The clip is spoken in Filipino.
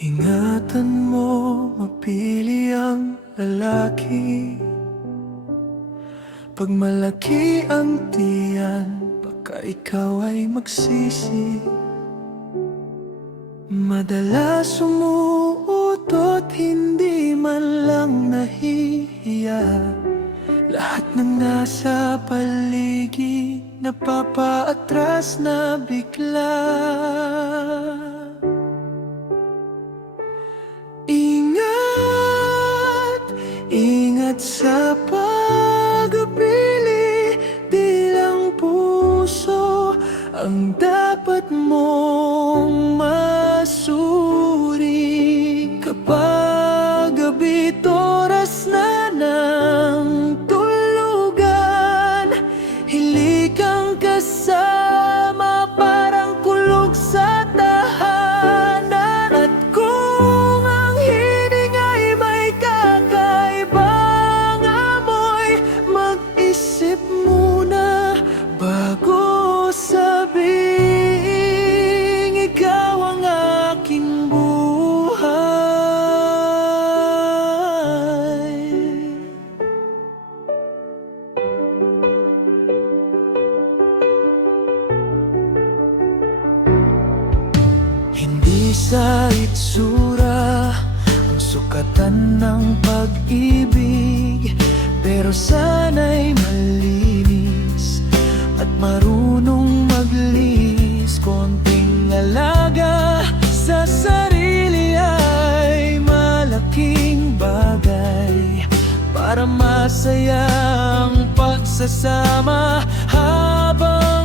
Ingatan mo, mapili ang lalaki. Pag malaki ang tiyan, baka ikaw ay magsisi. Madalas umuutot, hindi man lang nahihiya. Lahat ng nasa paligid, napapaatras na bigla. Ingat, ingat sa pagpili. Di lang puso ang dapat mong masuri. Kapag gabi't oras na ng tulugan, hili kang kasama, parang kulog sa tahanan. At kung ang hiling ay may kakaibang amoy, mag-isip muna bago sabing ikaw ang aking buhay. Hindi sa itsura ang sukatan ng pag-ibig, pero sana'y malinis at marunong maglis. Konting alaga sa sarili ay malaking bagay para masaya ang pagsasama habang